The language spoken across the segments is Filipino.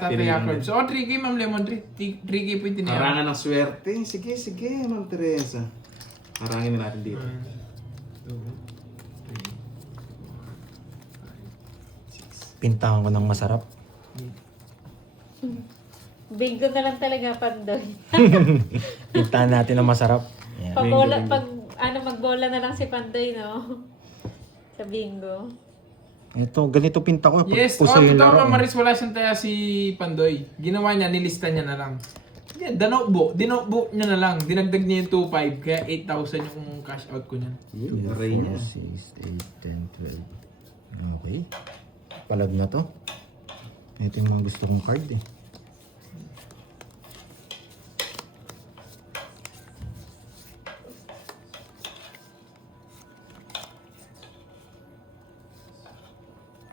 Tataya cards. Oh, 3K Ma'am Lemon, 3K po yung tinaya. Harangan ng swerte. Sige, sige, Ma'am Teresa. Harangin na natin dito. 1, 2, 3, 4, 5, 6, Pintahan ko ng masarap. 8. Bingo na lang talaga, Pandoy. Pintahan natin ng masarap. Yan. Magbola na lang si Pandoy, no? Sa bingo. Ito, ganito pinta ko. Yes, Pag oh, puso yung totoo laro. Ma'am Maris, wala siyang taya si Pandoy. Ginawa niya, nilista niya na lang. Yeah, the notebook. Dinotebook niya na lang. Dinagdag niya yung 2.5, kaya 8,000 yung cash out ko niyan. Yung aray niya. 6, 8, 10, 12. Okay. Palag na to. Ito yung mga gusto kong card eh.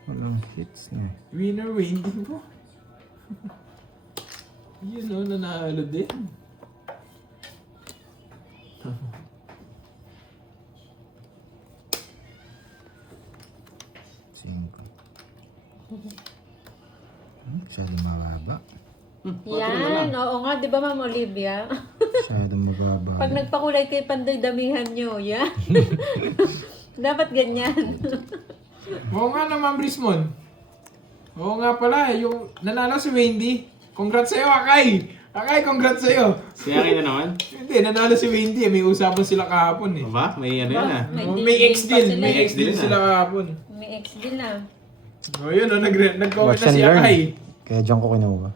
Walang hits na. Winner win din po. Yun o, nanalo din. Cinco. Masyadong mababa. Yan, oo nga, di ba Ma'am Olivia? Masyadong mababa. Pag nagpakulay kay Pandoy, damihan nyo, yan. Dapat ganyan. Oo nga na Ma'am Brismon. Oo nga pala, yung nanalo si Wendy. Congrats sa'yo, Akay! Akay, congrats sa'yo! Si Akin na naman. Hindi, nanalo si Wendy. May usapan sila kahapon eh. Ba? May ano yan ah. May May deal ex pa deal. sila May eh. ex deal sila kahapon. May ex din na. O yun o, nag-comment Watch na and si learn. Akay. Kaya dyan ko kinuha.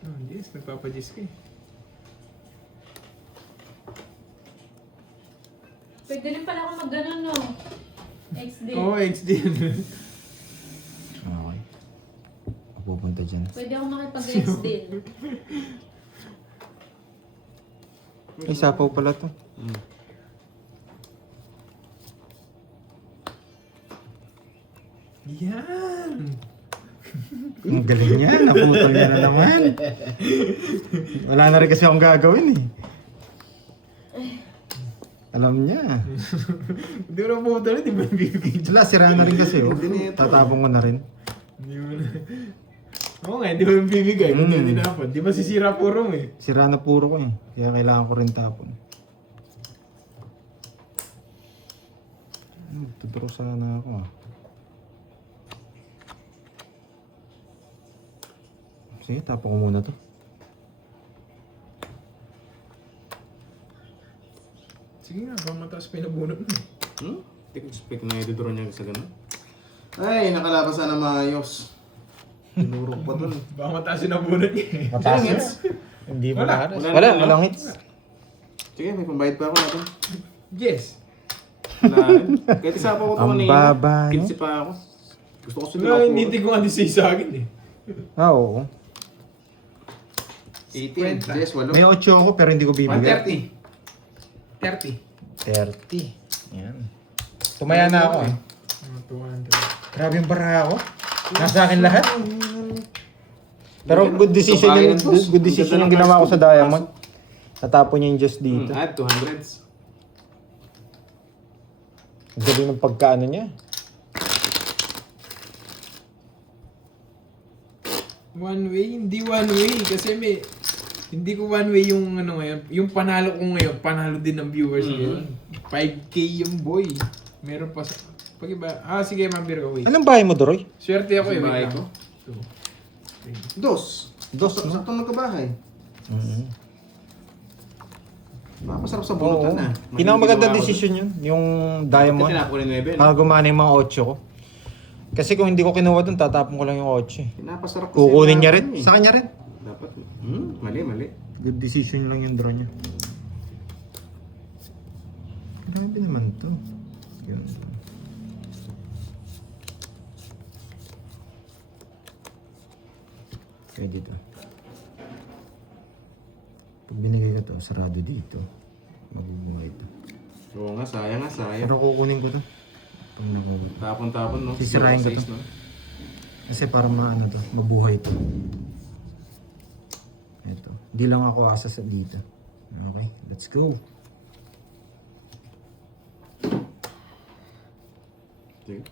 Oh, yes, nagpapadis ka eh. Pwede rin pala ako mag-ganon, no? Ex din. Oo, ex deal. Okay. Ako pupunta dyan. Pwede ako makipag-ex din. Ay, sapaw pala to. Yan! Ang galing niya. Naputol niya na naman. Wala na rin kasi akong gagawin eh. Alam niya. Hindi mo na pumunta na, di ba bibigay dyan? Sila, sira na rin kasi. Oh. Tatapong ko na rin. Hindi mo na. Oo nga, hindi mo yung bibigay. Hindi dapat. Di ba sisira puro mo eh? Sira na puro ko eh. Kaya kailangan ko rin tapon. Tuturo sana ako ah. Sige, tapon ko muna to. Sige nga, baka mataas pa yung nabunot mo. Hindi ko expect na i-draw niya sa ganun. Ay, nakalaban sana maayos. Tinurok pa dun. Baka mataas yung nabunot niya eh. Mataas hits? Hindi Wala. mataas. Wala Wala, na, walang hits. Sige, may pambayad pa ako natin. Yes. Wala rin. Kahit isa pa ko ito Ang kanina. baba, no? 15 pa ako. Gusto ko sila Wala, po. hindi ko nga di sa akin eh. Ah, oo. 18. Yes, walo. May 8 ako pero hindi ko bibigay. 130. 30. Yan. Tumaya na ako eh. 200. Grabe yung baraha ako. Nasa akin lahat. Pero good decision yung, good decision yung ginawa ko sa diamond. Natapon niya yung just dito. Add 200s. Ang galing ng pagkaano niya. One way? Hindi one way. Kasi may... Hindi ko one way yung ano ngayon. Yung panalo ko ngayon, panalo din ng viewers ngayon. 5K yung boy. Meron pa sa... Pag iba... Ah, sige, mabir ko. Wait. Anong bahay mo, Doroy? Swerte ako eh. Bahay Wait ko? lang. 2. Dos. Dos, no? Sakto nagkabahay. Mm-hmm. Masarap sa Oo. bunutan na. Pinakamagandang decision yun. Yung diamond. Pinakuha ni 9. Para gumana yung mga 8 ko. Kasi kung hindi ko kinuha dun, tatapon ko lang yung 8 eh. Pinapasarap kasi. Kukunin niya rin. yung Sa kanya rin. Dapat. Mali. Good decision lang yung draw niya. Grabe naman to. Yun. Kaya dito. Pag binigay ko to, sarado dito. Magbubunga ito. Oo nga, sayang. Pero kukunin ko to. Pag nakuha. Tapon-tapon, no? Sisirain ko to. 0.6, no? Kasi para maano to, mabuhay to. Ito. Hindi lang ako asa sa dito. Okay, let's go. Sige.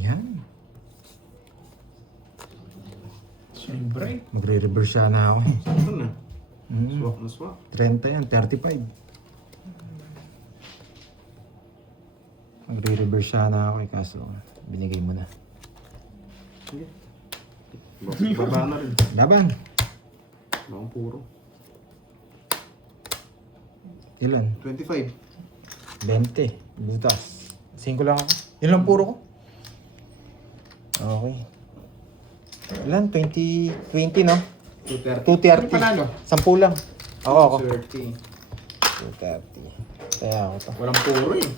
Yan. Ay, bright. Magre-reverse siya na ako eh. Ito na. Mm. Swak na swak. 30 yan, 35. Magre-reverse siya na ako eh, kaso binigay mo na. Sige. Baba na rin. Laban. Bakang puro. Ilan? 25. 20. Butas. 5 lang ako. Yun lang puro ko. Okay. Ilan? 20, no? 230. 230. Panalo? 10 lang. Ako. 30. 230. Kaya ako to. Walang puro eh.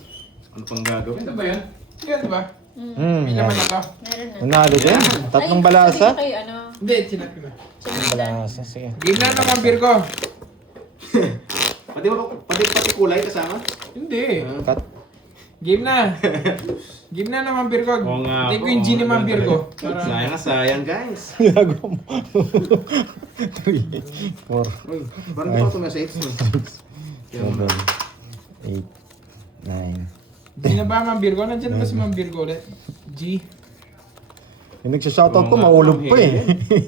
Ano pang gagawin? Ito ba yan? Yan, di ba? Hmm. May laman na to. Meron na. Nanalo din. Tatlong balasa. Ay, ano? Hindi, chinat ko na. Tatlong balasa. Sige. Game na naman, Virgo. Pati kulay kasama? Hindi. Cut. Game na. Game na naman, Virgo. Oo nga Take ko po. yung G naman, Virgo. Sayang na sayang guys. Gago mo. 3, 4, Uy, parang di pa ito nasa 8. 7, 8, 9. G na ba, Ma'am Virgo? Nandiyan ba si Ma'am Virgo ulit? G. Yung nagsishoutout ko, maulog pa eh.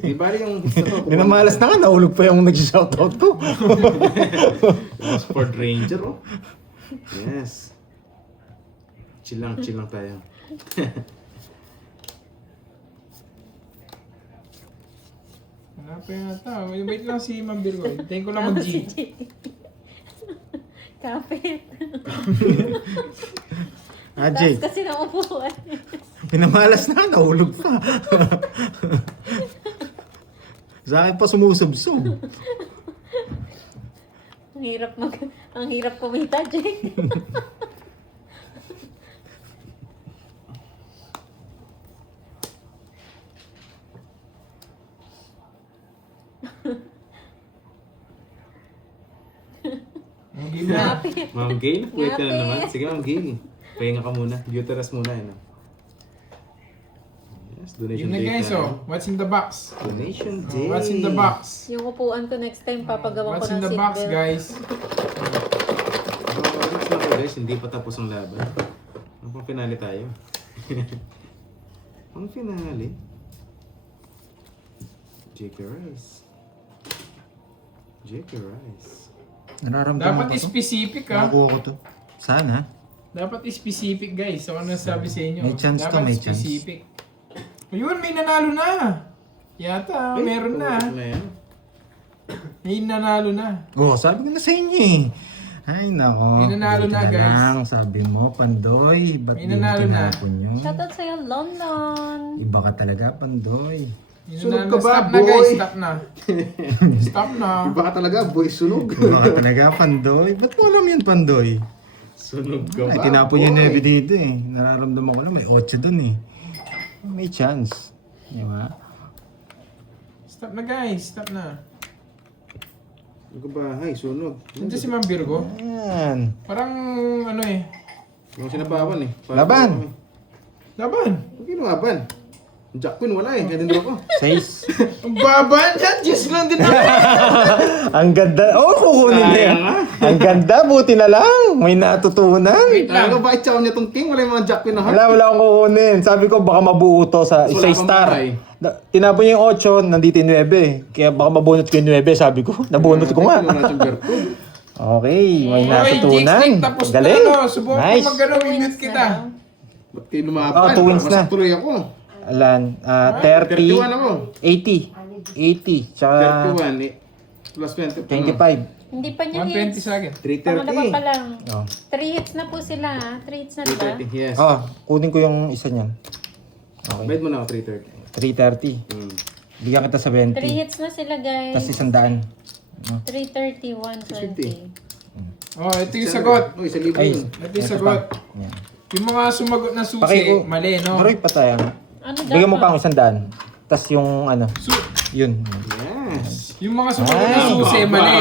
Di ba yung gusto ko? Dinamalas na nga, naulog pa yung nagsishoutout ko. Sport Ranger oh. Yes. Chill lang tayo. Wala pa yata. Wait lang si Ma'am Virgo. Hintayin ko lang mag-G. Kapit. Ah, Taas Jake, kasi ng upuan. pinamalas na, naulog pa. Sa akin pa sumusubsob. Ang hirap kumita, Jake. Ang game na. Kapit. Ma'am Gail, wait ka na Ngapit. naman. Sige Ma'am Gail. Pahinga ka muna. Buterus muna yun. Yes, donation Game na day guys, tayo. oh. What's in the box? Donation Oh, day. what's in the box? Yung upuan ko next time, papagawa ko What's in ng the box, seatbelt. guys? Relax na kayo guys, hindi pa tapos ang laban. Ang pang finale tayo. Ang finale. J.K. Rice. J.K. Rice. Nararamdaman Dapat ko to. specific, ha? Nakuha ko to. Sana. Dapat specific, guys. Ako nasabi sa inyo. May chance to, Dapat may chance. specific. Ayun, may nanalo na. Yata, meron na. Ano yan? May nanalo na. Oh, sabi ko na sa inyo eh. Ay, nako. May nanalo Buti na, guys. lang, sabi mo, Pandoy. Ba't May di mo nanalo na. tinapon yun? Shoutout sa'yo, London. Iba ka talaga, Pandoy. May Sunog nanalo. ka ba, Stop na, guys. boy? Stop na. Stop na. Iba ka talaga, boy. Sunog. Iba ka talaga, Pandoy. Ba't mo alam yun, Pandoy? Sunog ka ba, Ay, tinapon yung boy? Neve dito eh. Nararamdaman ko na may 8 dun eh. May chance. Di ba? Stop na, guys. Stop na. Ano ka ba? Ay, sunog. Nandiyan si Ma'am Virgo. Ayan. Parang, ano eh. Yung sinabawan eh. Laban. Laban. Hindi lumaban. Jack Queen wala eh. Kaya din ako. 6. Ang baba niya. Diyos lang din ako. Ang ganda. Oh, kukunin na yan. Sayang ah. Ang ganda, buti na lang. May natutunan. Wait lang. Ano ba itsaw niya tong king? Wala yung mga Jack Queen na heart. Wala akong kukunin. Sabi ko baka mabuo to sa Wala isa kang star. matay. Tinapon niya yung 8, nandito yung 9. Kaya baka mabunot ko yung 9, sabi ko. Nabunot ko nga. Wala yung Berto. Okay, may Okay, natutunan. Jake, tapos Galing. na, no? Subukan Nice. ko mag-ano, i-mute kita. Ba't kayo lumaban? Oh, 2 wins na. Masak tuloy ako. Alan, 31 ako. 30, 80, tsaka 31 eh. Plus 20. 25. Hindi pa niya 120 hits. sa akin. Pangalawa pa 330. lang. Oh. 3 hits na po sila, ha? 3 hits na, diba? 330, yes. Ah, kunin ko yung isa niyan. Okay. Bayad mo na ako, 330. 330. Hmm. Bigyan kita 3 70. hits na sila, guys. Tapos 100. 330, 120. Oh, ito yung sagot. Oh, 1,000 Ay. yun. Ito yung sagot. Yan. Yung mga sumagot na susi, Pakiko. mali, no? Baroy pa tayo. Ano Bigyan mo pa dapat? ang 100. Tapos yung ano, yun. Yes. Yung mga sumagot na Ay. susi, mali.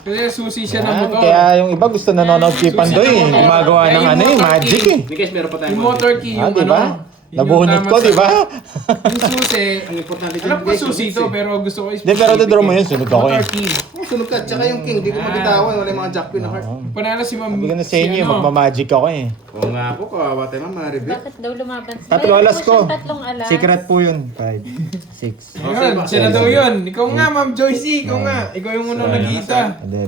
Kasi susi siya ng Yan, motor. kaya yung iba gusto nanonood kay Pandoy. Susi na motor. Gumagawa Kaya ng yung ano eh, motor magic key. eh. Hindi guys, meron pa tayong Yung motor key, Ah, yung di ba? ano. yun yung Nabunot ko, tama di ba? Yung susi, Ang importante dyan, alam ko guys, susi yung ito, hits eh. pero gusto ko Hindi, pero dodraw mo yun, sunod ako eh. Motor key. Oh, sunog ka. Tsaka yung king, di ko mabitawan. Wala yung mga Jack Queen na heart. Panalo si Ma'am. Sabi ko na sa si inyo, ano, magmamagic ako eh. Oo nga po, kawawa tayo ma'am, Maribel. Bakit daw lumaban? Tatlo Mayroon alas po ko. siyang tatlong alas. Secret po yun. 5, 6. Ayun, siya na daw yun. Ikaw nga, Ma'am Joycey. Ikaw nga. Ikaw yung unang nagkita.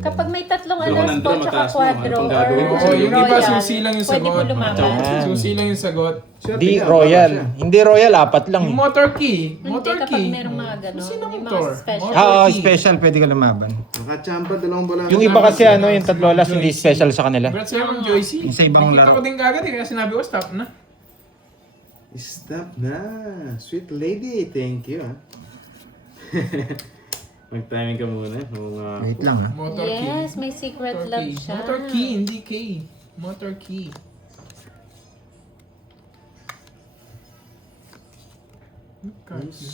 Kapag may tatlong Dalawang alas po, nandun, tsaka mataas mo. quadro, Anong or gagawin ko? Oo, yung iba royal, susi lang yung pwede po sagot. lumaban. Susi lang yung sagot. Swerte Di ka, royal. baka siya. Hindi royal, 4 lang. Yung motor key. Hindi, Motor kapag key. merong mga gano'n, Sino yung motor? mga special. Motor Oo, key. special. Pwede ka lumaban. Nakachamba, dalawang bola. Yung iba kasi ano, yung tatlo alas, hindi special sa kanila. Congrats sa'yo, Ma'am Joycey. Yung sa ibang Nakita laro. ko din kagad kaya sinabi ko, stop na. Stop na. Sweet lady, thank you ah. Mag-timing ka muna. Oo nga. Wait lang ha. Motor key. Yes, may secret Motor love key. siya. Motor key, hindi key. Motor key.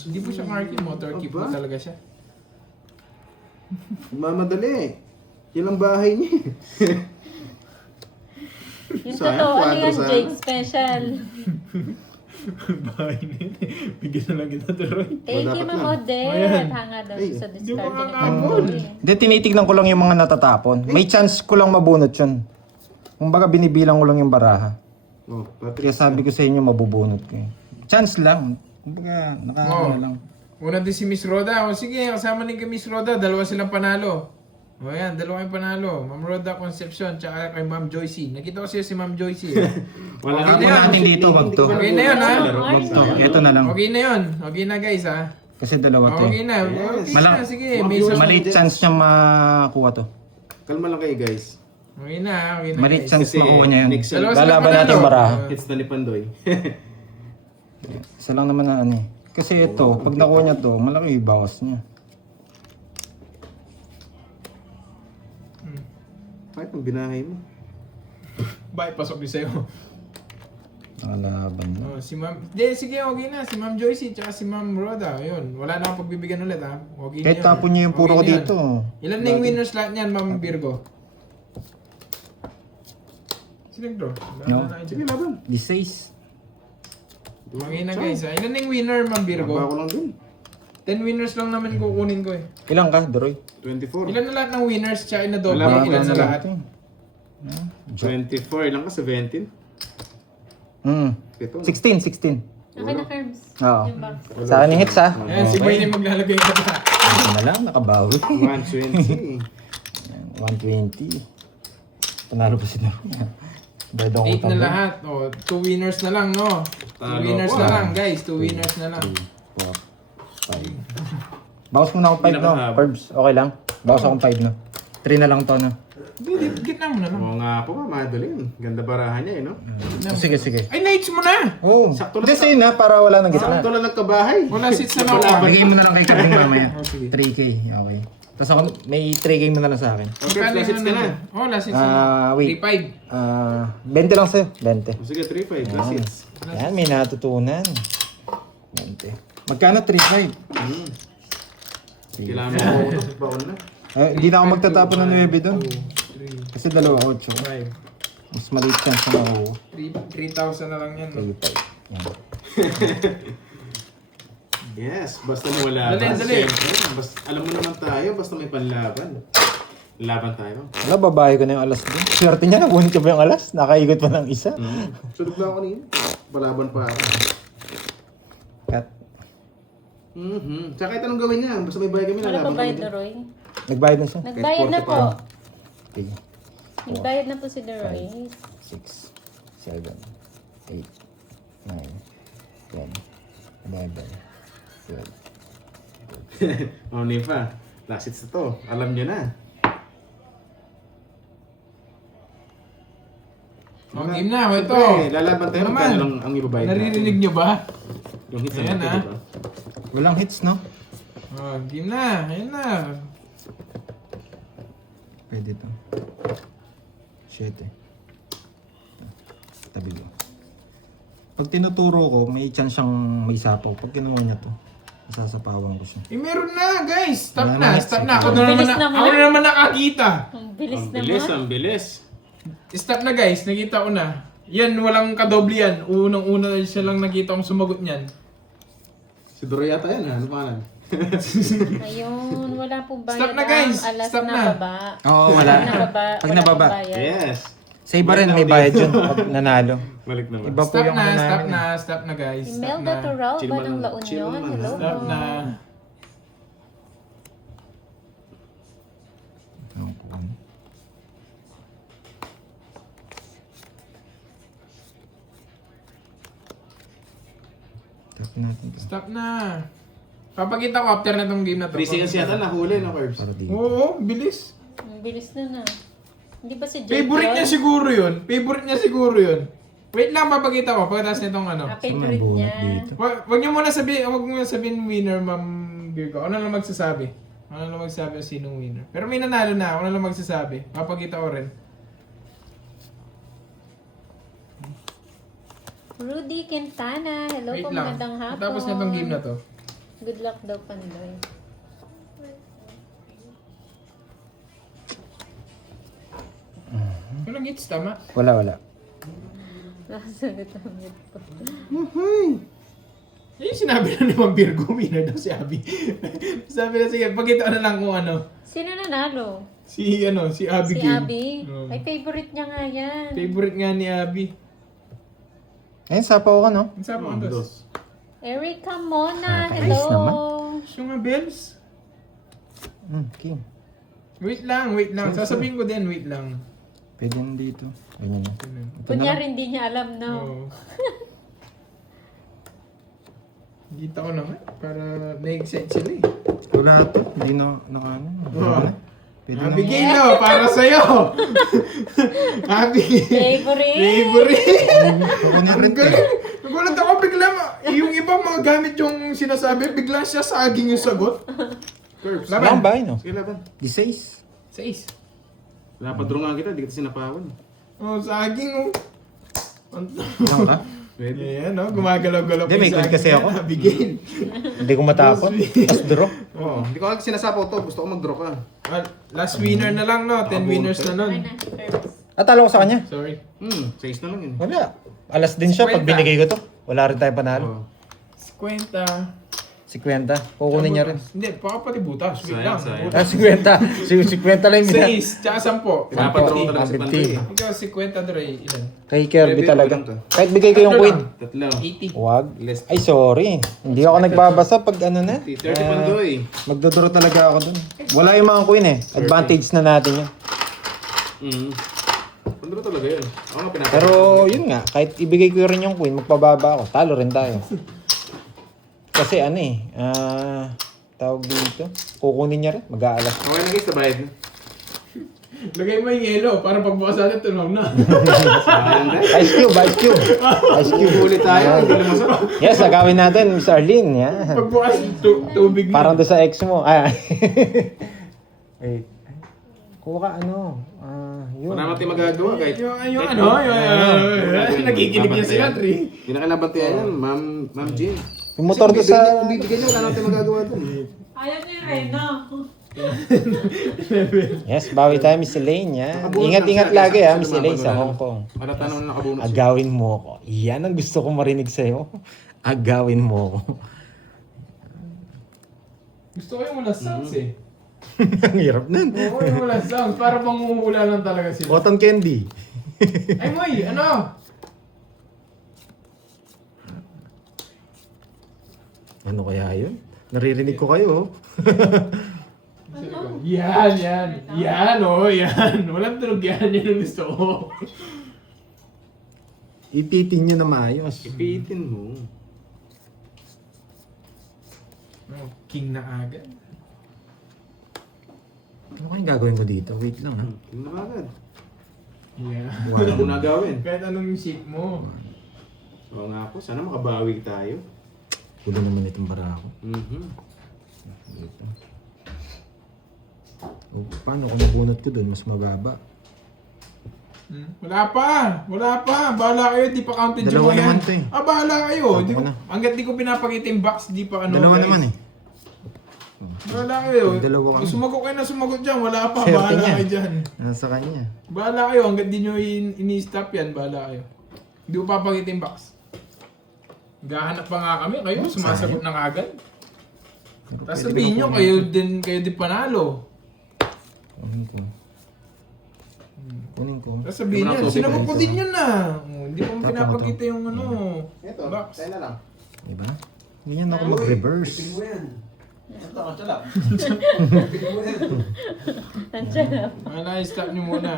Hindi po siya car key, motor key po Aba. talaga siya. Mamadali. Yan ang bahay niya. Yung Sayang, totoo, ano quadro yan, sana. Jake? Special. Bahay na yun. Bigyan na lang kita tuloy. Thank you, dapat Ma'am lang. Odette. Ayan. Hanga daw Ay, siya sa di discard. mo kakabol. Hindi, tinitignan ko lang yung mga natatapon. May chance ko lang mabunot yun. Kumbaga binibilang ko lang yung baraha. Oh, Kaya Patrick. sabi ko sa inyo, mabubunot ko eh. Chance lang. Kumbaga, Oh. nakakala lang. Una din si Miss Roda. O sige, kasama din kay Miss Roda. Dalawa silang panalo. O yan, dalawa kayong panalo. Ma'am Roda Concepcion, tsaka kay Ma'am Joycey. Nakita ko siya si Ma'am Joycey. Wala Okay ka na ba? yan. natin dito, wag to. Okay na yan, ha? Ito, ito na lang. Okay na yun. Okay na guys, ha? Kasi dalawa to Okay eh. na. Okay Malang- na. Sige, Ma'am may Joycey. isang... Maliit chance niya makuha to. Kalma lang kayo guys. Okay na, okay na Maliit guys. chance Kasi makuha niya yun. next Dalawa silang Lalaban panalo. natin baraha. Hits na ni Pandoy. Isa lang naman na ano eh. Kasi ito, pag nakuha niya to, malaki yung bawas niya. Bakit ang binahay mo? Bye, pasok din sa'yo. Nakalaban na. Oh, si Ma'am... Di, sige, okay na. Si Ma'am Joycey, tsaka si Ma'am Roda. Ayun, wala na akong pagbibigyan ulit, ha? Okay Kahit na yan. tapon niyo yung puro ko Okay na yan. dito. Ilan na yung winners lahat niyan, Ma'am Virgo? Sino draw? No. Sige, laban. 16. Okay na guys, ha? Ilan na yung winner, Ma'am Virgo? Baba ko lang din. 10 winners lang naman kukunin ko eh. Ilang ka, Doroy? 24. Ilan na lahat ng winners, tsaka na double, Wala pa, ilan na wala lahat? 24. Ilang ka? 17? Ito. 16, 16. Okay na, Curbs. Oo. Yung box. Sa akin yung hits ha. Ayan, si Boy na yung maglalagay ka pa. Ano na lang, nakabawi. 120. 120. Panalo pa si Doroy. Bayad ako 8 na lahat. O, 2 winners na lang, no? 2 Talo winners ko, na ah. lang, guys. 2 winners na lang. 5. Bawas mo na ako 5 no, Pinakahaba. Curbs. Okay lang. Bawas akong 5 no. 3 na lang to no. Hindi, gitna mo na lang. Oo nga po, madali. Ganda barahan niya eh, no? Sige, sige. Ay, nights mo na! Oh, Sakto lang hindi sa'yo na para wala nang gitna. Sakto lang nagkabahay. Wala seats na lang ako. Bigay mo na lang kay Karding mamaya. Oh, sige. 3K, okay. Tapos ako, may 3K mo na lang sa akin. Okay, Magkano last hits yung ka na. ano? Oh, last seats na. Wait. 3-5. 20 lang sa'yo, 20. Sige, 3-5. Last hits. Yan, may natutunan. 20. Magkano 3.5? Kailangan mo ako ito. Baon na. Hindi na ako magtatapon ng 9 doon. 3, Kasi dalawa 8. 5. Mas maliit chance na ako. 3,000 na lang yan. no? 3.5. Yan. Yes, basta nawala. Dali, dali. Alam mo naman tayo, basta may panlaban. Laban tayo. Wala, babae ko na yung alas doon. Swerte niya, nakunin ko pa yung alas. Nakaigot pa ng isa. Sunod na ako kanina. Palaban pa ako. Cut. Tsaka kahit anong gawin niya, basta may bayad kami, Wala pa lalaban bayad kami. na, Roy? Nagbayad na siya. Nagbayad na po. Okay. Nagbayad na po si Roy. 6, 7, 8, 9, 10, 11, 12. Oh, Nipa. Last hits na to. Alam niyo na. Oh, game na. Ito. Siyempre, lalaban tayo. Ito naman. Magkano lang ang ibabayad Naririnig nyo ba? Yung hits Ayan, na ah. diba? Walang hits, no? Oh, game na. Ayan na. Pwede to. 7. Tabi ko. Pag tinuturo ko, may chance siyang may sapaw. Pag kinuha niya to, masasapawan ko siya. Eh, meron na, guys. Stop Wala na. na. Stop na. Ako Ang na naman, bilis naman. ako na naman nakakita. Ang bilis Ang bilis, naman. ang bilis. Stop na, guys. Nakita ko na. Yan, walang kadoble yan. Unang-una siya lang nakita kong sumagot niyan. Si Doro yata yan, ha? Ano pangalan? Ayun, wala pong bayad. Stop na, guys. Ang alas Stop na na. baba. Oo, wala. Pag nababa. Pag wala nababa. pong bayad. Yes. Sa iba rin, may bayad yun pag nanalo. Balik naman. Iba po Stop yung na, ano stop namin. na, stop na guys. Stop Imelda na. Tural Chill ba man ng lang. La Chill Union? man. Hello Stop po. na. Ano po? Stop natin to. Stop na. Papakita ko after na tong game na to. 3 seconds yata nahuli, no, Curbs? Para dito. Oo, bilis. Ang bilis na. Hindi ba si Jake Favorite niya Roll? siguro yun. Favorite niya siguro yun. Wait lang, papakita ko. Pagkatapos nitong ano. Ah, favorite Saan ang niya. bunot dito? Wag niyo muna sabihin, wag niyo sabihin winner, Ma'am Virgo. Ano lang magsasabi? Ano lang magsasabi kung sinong winner. Pero may nanalo na, ako na lang magsasabi. Papakita ko rin. Rudy Quintana. Hello Wait po, lang. magandang hapon. Tapos na tong game na to. Good luck daw, Pandoy. Walang hits, tama? Wala. Nakasagot ang mute ko. Yung sinabi na ni Ma'am Virgo, winner daw si Abby. Sabi na, sige, pakita ko na lang kung ano. Sino nanalo? Si Abby Si game. Abby? Oo. Ay, favorite niya nga yan. Favorite nga ni Abby. Ayun, sapaw ka, no? Ang sabi ko, dos. Dos. Erica Mona. Ayos Hello. naman. Yung nga, bells. King. Wait lang. Sasabihin ko din, wait lang. Pwede na dito. Ganyan na. Ito na Kunyari, lang. hindi niya alam, no? Oo. Kita ko naman, para na-excite sila eh. Wala to. Hindi na, ano. Oo. Pwede na. Abigail, oh, para sa'yo! Abigail! Favorite. Favorite! Pwede na rin Ang galing! Nagulat ako bigla, yung ibang mga gamit yung sinasabi, bigla siya saging yung sagot. Curbs. Wala akong bahay, no? Sige, laban. Di 6. Sais. Napadro nga kita, di kita sinapawan. Oh, saging oh. Ilang ka? Pwede. Ayan, no? Gumagalaw-galaw Hindi, may yung good kasi saging ako. yan, Abigail. Hindi ko matapon. Tapos draw. Oo. Hindi ko agad sinasapaw to. Gusto ko mag-draw ka. Last winner na lang, no? 10 winners na nun. Ay, na. First. Talo ko sa kanya. Sorry. 6 na lang yun. Wala. Alas din siya pag 50. binigay ko to. Wala rin tayo panalo. Oo. 50. 50. Kukunin niya rin. Hindi, baka pati butas. Wait Sayang, lang. sayang. Butas. 50 lang yung mina. 6, tsaka 10. Pinapadro ko talaga si 50. Pandoy. Ikaw, 50 Dre, ilan? Kay Kirby Kirby, talaga. kulang to. Kahit bigay ko yung Tatlo queen. lang. Tatlo. 80. Wag. Less. Ay, sorry. Hindi ako nagbabasa pag ano na. 30 Pandoy. Magdodoro talaga ako dun. Wala yung mga queen eh. Advantage na natin yun. Pandro talaga yun. Ako nga pinapadro. Pero yun nga, kahit ibigay ko rin yung queen, magpababa ako. Talo rin tayo. Kasi ano eh, tawag dito, kukunin niya rin, mag-aalas. Okay na guys, nabayad na. Lagay mo yung yellow para pagbukas natin tunaw na. Sayang guys. Ice cube, ice cube. Ice cube. Ulit tayo. Hindi na masarap. Yes, agawin natin, Miss Arlene. Yan. Pagbukas, tubig na. Parang doon sa ex mo. Ay. Wait. Kuha ka ano? Yun. Wala natin magagawa kahit... Yung ano, nakikinig niya sila, Dre. Hindi na kailangan yan, Ma'am Jean. Yung motor doon sa... Kung bibigyan niyo, wala natin magagawa dun. Ayaw ni Rena. Yes, bawi tayo, Miss Elaine. Yan. Nakabunot Ingat-ingat lang siya, lagi kasi ha, sa Miss lumaban Elaine sa wala Hong na. Kong. Marata naman nakabunot siya. Agawin mo ko. Yan ang gusto kong marinig sa'yo. Agawin mo ko. Gusto ko yung wala sounds eh. Ang hirap nun. Oo, yung wala sounds. Para bang umuula lang talaga sila. Cotton candy. Ay, Moy, ano? Ano kaya yun? Naririnig ko kayo. Yan. Yan, oh, yan. Walang tunog yan. Yan ang gusto ko. Ipitin nyo na maayos. Ipitin mo. Oh, king na agad. Ano kayang gagawin ko dito? Wait lang ha. Tingnan na agad. Yeah. Wala mo na gawin. Kahit anong shape mo. Oo nga po, sana makabawi tayo. Gulo naman itong bara ako. Dito. O, paano kung nabunot ko dun? Mas mababa. Wala pa! Bahala kayo, di pa counted Dalawa yung naman yan. to eh. Bahala kayo. Sabi Di ko ko, na. hanggat di ko pinapakita yung box, di pa ano. Dalawa guys. naman eh. Bahala kayo. Dalawa kami. Sumagot kayo na sumagot dyan. Wala pa. Swerte Bahala niya. kayo dyan. Nasa kanya. Bahala kayo. Hanggat di nyo ini-stop yan, bahala kayo. Hindi ko papakita yung box. Gahanap pa nga kami. Kayo, sumasagot na kagad. Pero Tapos pwede sabihin ko nyo, po- kayo din panalo. Ano ko? Kunin ko. Tapos sabihin Wala niya, tubig, sinagot ko guys, din yun na. Hindi ko Tapos pinapakita yung ano. Ito, Box. tayo na lang. Diba? Ganyan ako mag-reverse. mo yan. Ito, katsalap. Andiyan na. Bahala, stop niyo muna.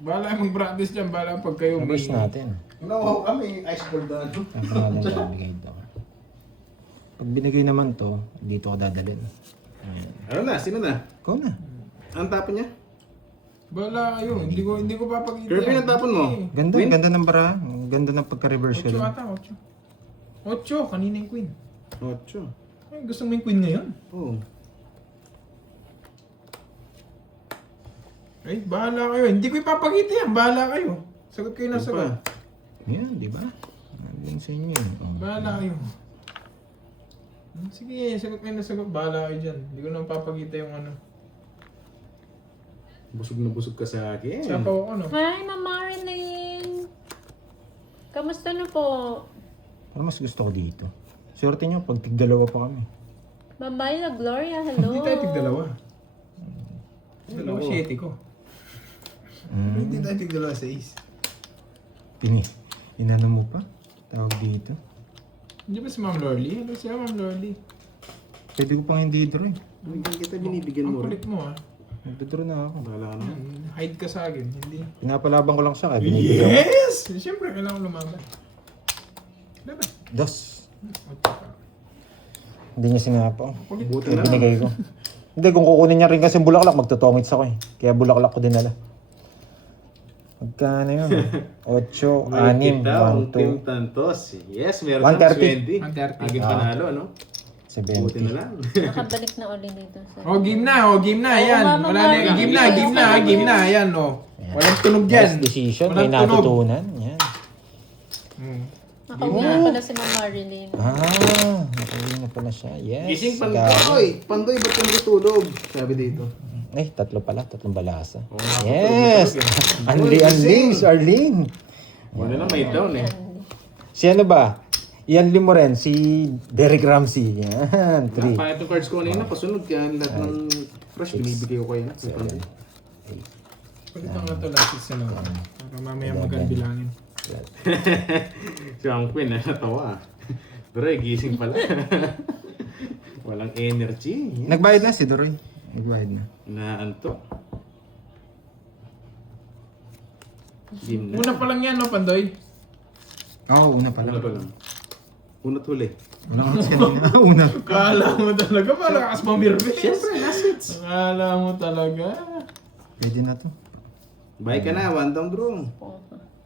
Bahala mag-practice dyan. Bahala pag kayo Reverse natin. No, kami, ice cold na. Ang pangalan na bigay ito. Pag binigay naman to, dito ko dadalhin. Ayan. Ano na, sino na? Ikaw na. Ang tapon niya? Bahala kayo. Hindi ko papakita. Kirby, ang tapon mo? Ganda, Queen? ganda ng bara. Ganda ng pagka-reverse ko 8 din. ata, 8. 8, kanina yung queen. 8. Ay, gusto mo yung queen ngayon? Oo. Ay, bahala kayo. Hindi ko ipapakita yan. Bahala kayo. Sagot kayo na Ano sagot. pa? Yan, di ba? Nandun sa inyo. yun. Oh. Bahala kayo. Sige, sagot kayo na sagot. Bahala kayo dyan. Hindi ko na papakita yung ano. Busog na busog ka sa akin. Sapaw ako, no? Hi, Ma'am Marilyn. Kamusta na po? Pero mas gusto ko dito. Swerte nyo, pag tig-dalawa pa kami. Babayla Gloria, hello. Hindi tayo tig-dalawa. Dalawa, 7 ko. Hindi tayo tig-dalawa, 6. Inano mo pa? Tawag dito. Hindi ba si Ma'am Lorly? Ano siya, Ma'am Lorly? Pwede ko pang hindi draw eh. Bigyan kita, binibigyan Ang mo rin. kulit mo, ah. Nagdodraw na ako. Wala ka naman. Hide ka sa akin. Hindi. Pinapalaban ko lang siya kaya binibigyan ko. Yes! Siyempre, kailangan ko lumaban. Diba? Dos. 8 ka. Hindi niya sinapaw. Buti Kaya na lang. binigay ko. Hindi, kung kukunin niya rin kasi bulaklak, magtutongits ako eh. Kaya bulaklak ko dinala. Magkano yun? 8, 6, 1, 2, Tantos. Yes, meron 130. 120. Agad panalo, ano? Buti na 70. lang. Nakabalik na ulit dito. Sa... Oh, game na. Yan. Mama, Wala na. Mama. Game na. Yan, oh. Walang tunog dyan. Best decision, Walang may tunog. natutunan. Yan. Nakauwi na pala si Ma'am Marilyn. Nakauwi na pala siya. Yes. Gising Gabi. Pandoy. Pandoy, ba't ka natutulog? Sabi dito. Ay, tatlo pala. Tatlong balasa. Oo nga, Yes! Uy, Anling, gising. Arlene. Wala na, may down eh. Si ano ba? Ian Lim mo rin, si Derek Ramsey. Yan, 3. Napakit yung cards ko kanina, pasunod kaya lahat ng fresh binibigay ko kayo. Pagkita nga ito last is ano. Para mamaya magkabilangin. Si Ang Queen, natawa. Pero gising pala. Walang energy. Yes. Nagbayad na si Doroy. Nagbayad na. Naanto. Game na. Una pa lang yan, no, Pandoy? Oo, una pa Una lang. pa lang. Una't huli. Una kasi kanina. Una. Kala mo talaga, malakas mamirmis. Siyempre, last hits. Kala mo talaga. Pwede na to. Bye ka na, one down draw.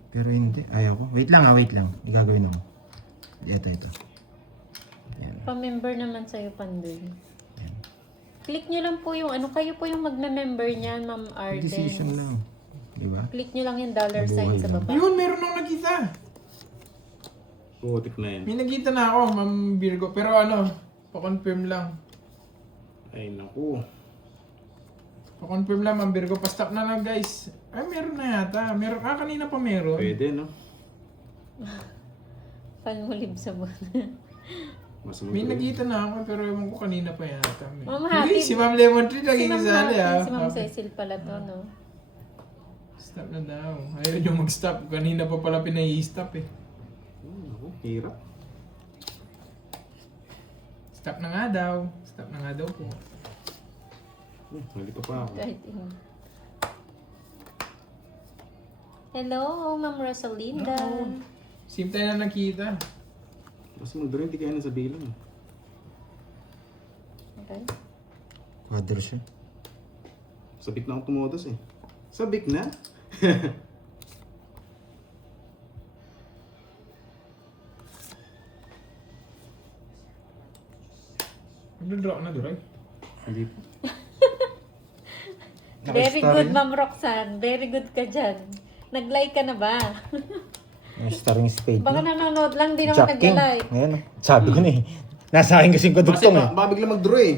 Pero hindi. Ayaw ko. Wait lang. Igagawin ako. Ito. Yan. Pa-member naman sa'yo, Pandoy. Click nyo lang po yung, kayo po yung magme-member niyan, Ma'am Arden. Decision lang. Di ba? Click nyo lang yung dollar sign sa baba. Yun, meron nung nakita. Putik na yan. May nakita na ako, Ma'am Virgo. Pero ano, pa-confirm lang. Ay, naku. Pa-confirm lang, Ma'am Virgo. Pa-stop na lang, guys. Ay, meron na yata. Kanina pa meron. Pwede, no? Palmulib sa buwan. Mas May nakita na ako, pero ewan ko kanina pa yata. Ma'am, happy. Hindi, si Ma'am Lemon Tree Si naging Ma'am isali, Happy, ah. si Ma'am Cecil pala to, no? Stop na daw. Ayaw nyo mag-stop. Kanina pa pala pinay-stop eh. Naku, hirap. Stop na nga daw. Stop na nga daw po. Mali pa ako. Kahit Hello, Ma'am Rosalinda. Same tayo na nakita. Kasi mag-draw, hindi kaya na sa bilang. Okay. Quadro siya. Sabik na akong tumodos eh. Sabik na? Mag-draw ka na, Duray. Hindi po. Very Naka-star good, yun? Ma'am Roxanne. Very good ka dyan. Nag-like ka na ba? Starring spade. Baka nanonood lang, di naman Jack King. nag-like. Ayan. Sabi ko na eh. Nasa akin kasing Kasi kadugtong eh. baka bigla mag-draw eh.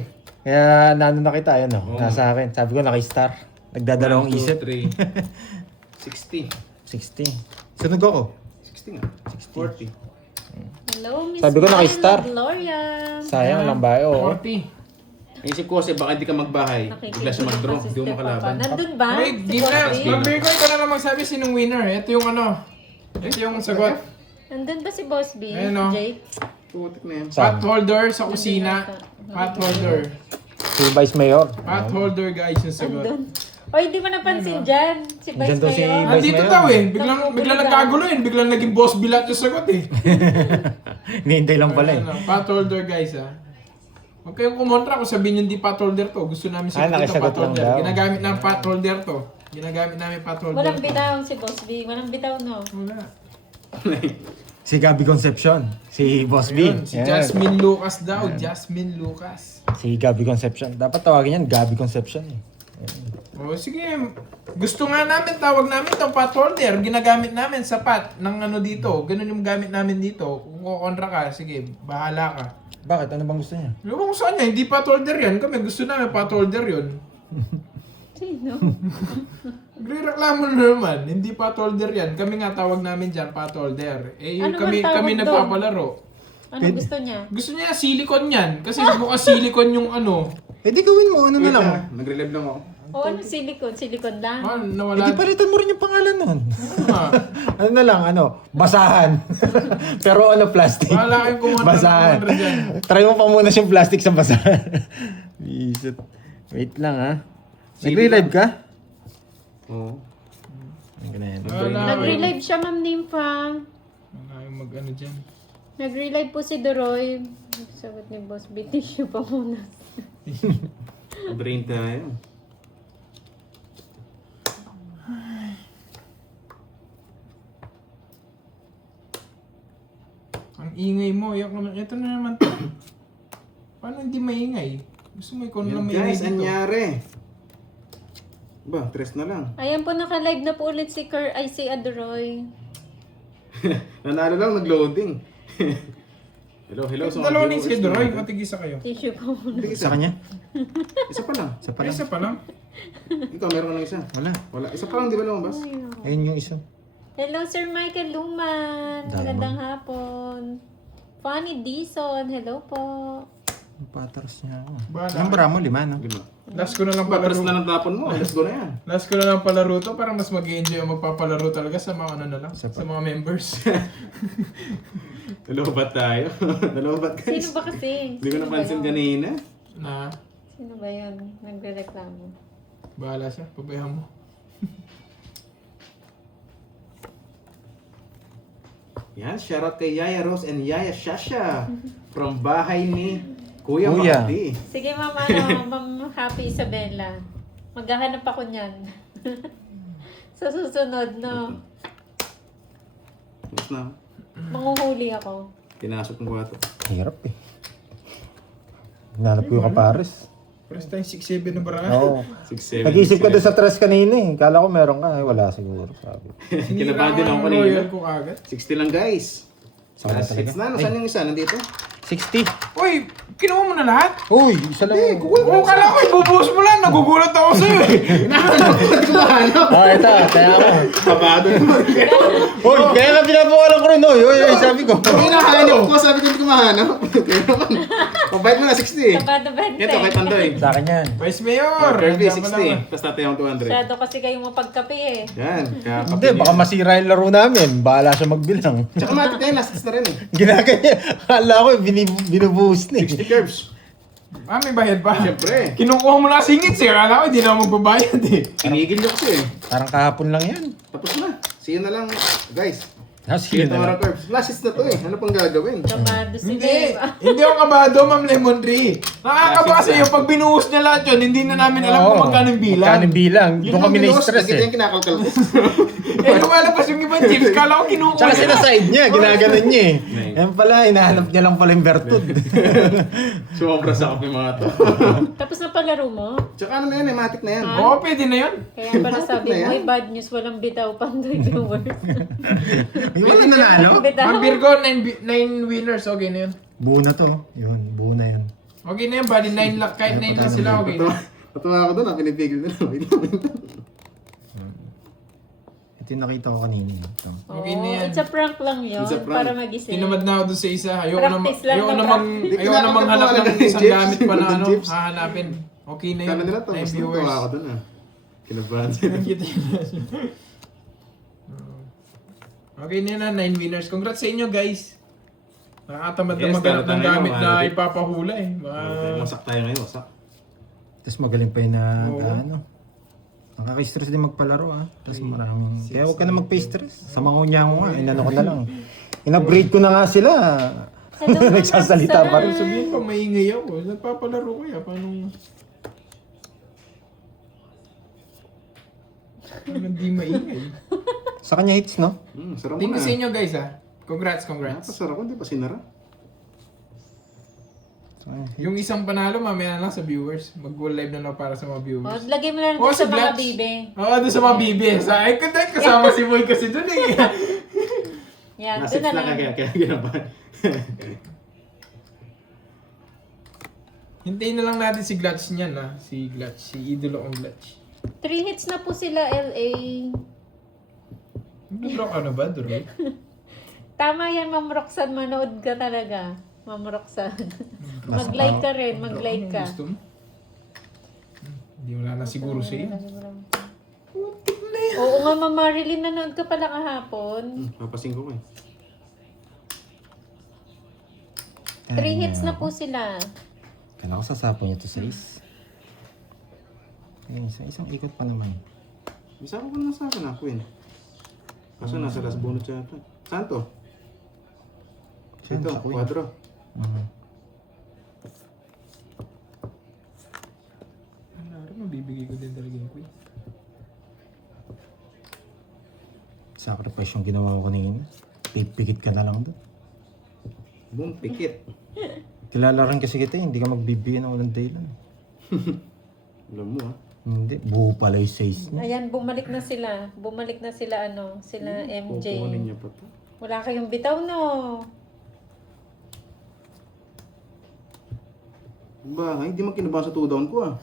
Kaya nano na kita, ayan o. Nasa akin. Sabi ko naki-star. Nagdadalawang 1, 2, isip. 3. 60. 60. Sunog ako. 60 nga. 40. Hello, Miss Sabi ko, naka-star. Gloria. Sayang lang ba? Oo. 40. Naisip ko kasi baka hindi ka magbahay. Bigla siya mag-draw. Hindi mo makalaban. Nandun ba? Wait, Si game na. Boss B? Mag-record ka na lang magsabi sinong winner. Ito yung ano. Ito yung sagot. Nandun ba si Boss B? Ayun, oh. Jake? Putik na yan. Pot holder sa kusina. Pot holder. Si Vice Mayor. Pot holder guys yung sagot. Nandun. O, hindi mo napansin dyan. Si Vice Dyan daw si Mayor. Vice Dito Mayor. daw eh. Biglang nagkagulo eh. Biglang naging boss bilat yung sagot eh. Hinihintay lang pala eh. Ano, pot holder guys ah. Huwag kayong kumontra kung sabihin yung di pot holder to. Gusto namin Ah, sagot ito nakisagot pot lang holder. daw. Ginagamit ng pot holder to. Ginagamit namin pot holder. Walang to. bitaw si Boss B. Walang bitaw, no? Wala. Si Gabby Concepcion. Si Boss B. Ayun, si Yan. Jasmine Lucas daw. Jasmine Lucas. Si Gabby Concepcion. Dapat tawagin yan, Gabby Concepcion eh. O sige, gusto nga namin, tawag namin itong pot holder. Ginagamit namin sa pot ng ano dito. Ganun yung gamit namin dito. Kung kukontra ka, sige, bahala ka. Bakit? Ano bang gusto niya? Ewan ko saan niya, hindi pot holder yan. Kami gusto namin pot holder yun. Sino? Nagrereklamo na naman, hindi pot holder yan. Kami nga tawag namin dyan, pot holder. Eh, Ano kami, man tawag kami doon? nagpapalaro. Ano gusto niya? Gusto niya silicone yan. Kasi mukha silicone yung ano. Eh di gawin mo, ano na lang. Nagre-live lang ako. O, ano silicone? Silicone lang. Ah, Eh nawala. di palitan mo rin yung pangalan nun. Ah, Ano na lang, basahan. Pero ano, plastic. Wala kayong kumontra Basahan. dyan. Try mo pa muna yung plastic sa basahan. Isip. Wait lang ha. Nagre-live ka? Oo. Ano ka na yan? Wala Nag-relive siya, Ma'am Nympha. kayong mag-ano dyan. Nag-relive po si Doroy. Sagot ni Boss B. Tissue pa muna. Brain tayo. Ang ingay mo, yak naman. Ito na naman to. Paano hindi maingay? Gusto mo ikaw na lang Yan maingay guys, dito. anyari. Ba, tres na lang. Ayan po, naka-live na po ulit si Adoroy. Nanalo lang, nag-loading. hello sa mga Dalawa na yung viewers schedule, Roy. natin. O tigisa kayo. Tissue pa muna. Hindi, Sa kanya? Isa pa lang. Isa pa Ay, lang. isa pa lang. Ikaw, meron ka ng isa. Wala. Wala. Isa pa lang, di ba lumabas? Ayun yung isa. Hello, Sir Michael Luman. Diamond. Magandang hapon. Fanny Dison. Hello po. Yung patras niya ako. Bahala. Ilang bara mo? 5, no? Lima. Last ko na lang Patras palaro. na ng tapon mo. Let's go na yan. Last ko na lang palaro to para mas mag-enjoy ang magpapalaro talaga sa mga ano na lang. Sa mga members. Nalobat tayo. Nalobat guys. Sino ba kasi? Hindi ko Sino ba napansin yun? kanina. Na, Sino ba yun? Nagre-reklamo. bahala siya. Pabayaan mo. Yan, shoutout kay Yaya Rose and Yaya Shasha from bahay ni Kuya Kuya. Mahdi. Sige, Ma'am, Ma'am Happy Isabella. Maghahanap ako niyan. Sa susunod, no? Tapos na. Manguhuli ako. Pinasok ng buhato. Hirap eh. Hinanap ko yung kapares. First time 6-7 na bara. Oo. 6-7. Nag-iisip ko doon sa tres kanina eh. Kala ko meron ka. Ay, wala siguro. Sabi. Kinabahan din ako ang kanina. royal ko agad. 60 lang guys. Saan Last talaga? hits na. Nasaan yung isa? Nandito? 60. Uy, kinuha mo na lahat? Uy, isa lang. Oo, kala ko, ibubuhos mo lang. Nagugulat ako sa'yo eh. Ah, ito. Kaya ako. Kabado naman. Uy, kaya nga pinapawalan ko rin. Uy, sabi ko. May nahanap ko. Sabi ko hindi ko mahanap. Kaya naman. Pabait mo na 60. Kabado bente. Ito kay Pandoy. Sa akin yan. Vice Mayor. Kirby nandiyan pa lang. 60. Tapos tatay akong 200. Masyado kasi kayo mapagkape eh. Yan. Kakape Hindi, baka masira yung laro namin. Bahala siya magbilang. Tsaka matik na yun. Last hits na rin eh. Ginaganya. Akala ko, binubuhos na eh. 60 curves. Ah, may bayad pa. Siyempre. Kinukuha mo na singit eh. Kala ko, hindi na ako magbabayad eh. Tinigil niyo kasi eh. Parang kahapon lang yan. Tapos na. See you na lang guys. Sige See you na tomorrow lang. curves. Last hits na to eh. Ano pang gagawin? Kabado si Hindi. Dave. Hindi ako kabado, Ma'am Lemon Tree. Nakakaba kasi yung pag binuhos niya lahat yun, hindi na namin alam kung Oo. magkano yung bilang. Magkano yung bilang. Doon kami na-stress Nakita eh. yung kinakalkal ko. Eh, lumalabas yung ibang chips. Kala ko kinukuha Tsaka niya. sinaside niya, ginaganon niya eh. Nice. Yan pala, hinahanap niya lang pala yung bertud. Sumobra sa kape mga to. Tapos na palaro mo? Tsaka ano na yan eh. Matik na yan. Oo, pwede na yun. Kaya pala sabi na mo, yan. ay bad news, walang bitaw Pandoy viewers. Yung wala nanalo. Bitaw. Ma'am Virgo, 9 winners. Okay na yun. Buo na to. Yun, buo na yun. Okay na yun, bali 9 lang. Kahit 9 lang sila, okay na. Natuwa ako doon. Pinipigil ko na. Wait lang. Ito yung nakita ko kanina. Ito. Okay na yan. It's a prank lang yun. It's a prank. Para magising. Tinamad na ako doon sa isa. Ayoko Practice lang na ayoko namang hanap ng isang Jeps. gamit pa na ano, Jeps. hahanapin. Okay na yun. Kala nila to, Ay, mas viewers. natuwa ako dun ah. Kinabahan sila. Nakikita yun. Okay na yan, 9 winners. Congrats sa inyo guys. Nakakatamad na Yes, maghanap ng tayo, gamit na mga- ipapahula eh. Masak tayo ngayon, masak. Tapos magaling pa yun na, Oo. ano. Nakaka-stress din magpalaro ah. Tapos maraming... Kaya huwag ka na mag-stress. Sa mga unya ko nga, inano ko na lang. In-upgrade ko na nga sila. Hello, mga Nagsasalita pa rin. sir. Sabihin pa, maingay ako. Nagpapalaro kaya. Paano? Hindi maingay. Sa kanya hits, no? Sarap mo Thank na. you sa inyo guys ah. Congrats. Napasarap ko, hindi pa sinara. Sa kanya. Yung isang panalo, mamaya na lang sa viewers. Mag-go live na lang para sa mga Oh, viewers. lagay mo na lang Oh, sa si mga Blatch. bibe. Oo, doon sa mga bibi. Ay, kasama si Boy kasi doon eh. Yan, Nasip doon na lang lang. kaya ginabahan. Hintayin na lang natin si Glutch niyan ah. Si Glutch. Si idolo kong Glutch. 3 hits na po sila, LA. Draw ka na ba, Draw? Tama yan, Ma'am Roxanne. Manood ka talaga. Ma'am Roxanne. Mag-like ka rin, mag-like ka. Gusto mo? Hindi wala na siguro siya. Oo nga, Ma'am Marilyn, nanood ka pala kahapon. Papasing ko eh. 3 hits na po sila. Kala ko sasapo niya to sa is. Ayun, isang ikot pa naman. Isa ko na sa akin ako eh. Kaso nasa last bonus yata. Saan to? Saan? Ito, Sa Queen. quadro. Ano, mabibigay ko din talaga yung queen. Sacrifice yung ginawa ko kanina. Pipikit ka na lang doon. Boom, pikit. Kilala rin kasi kita, hindi ka magbibigyan ng walang dahilan. Alam mo ah. Hindi, buo pala yung size niya. Ayan, bumalik na sila. Bumalik na sila, ano, sila MJ. Kukunin niya pa to. Wala kayong bitaw, no? Ba, hindi man kinabahan sa 2 down ko ah.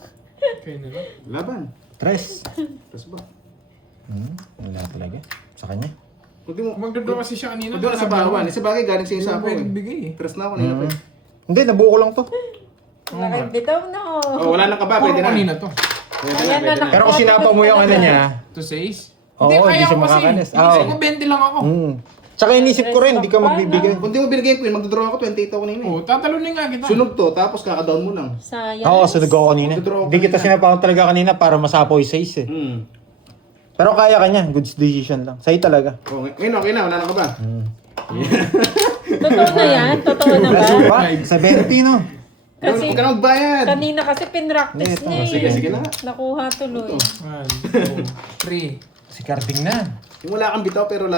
Kaya na lang. Laban. Tres. Tapos ba? Wala talaga. Sa kanya. Kung di mo, Magdadraw kasi siya kanina. kung di mo sa bawan. Sa bagay galing sa Hindi isa mo ko pwedeng eh. bigay eh. Tres na ako nila pa eh. Hindi, nabuo ko lang to. Wala kayong bitaw, no? Oh, wala nang kaba, Puro pwede na. kanina to. Pwede na, Ayan pwede na, na. Pero kung sinapa mo yung ano niya, To 6? Oo, hindi siya makakalis. Inisip Oo. ko 20 lang ako. Tsaka inisip ko rin, hindi ka magbibigay. Kung di mo binigay ko yun, magdodraw ako 28 ako kanina eh. Oo, tatalunin nga kita. Sunog to, tapos kaka-down mo lang. Sayang. Oo, sunod ako kanina. Magdodraw ako Hindi kita kanina. sinapa talaga kanina para masapo yung size eh. Pero kaya ka niya, good decision lang. Sa'yo talaga. Oh, ngayon okay na, wala na ka ba? Totoo na yan? Totoo na ba? Sa 20 no? Kasi Huwag ka na magbayad. kanina kasi pinractice Ito, niya eh. sige, sige na. Nakuha tuloy. 1, 2, 3. Si Carding na. Yung wala kang bitaw pero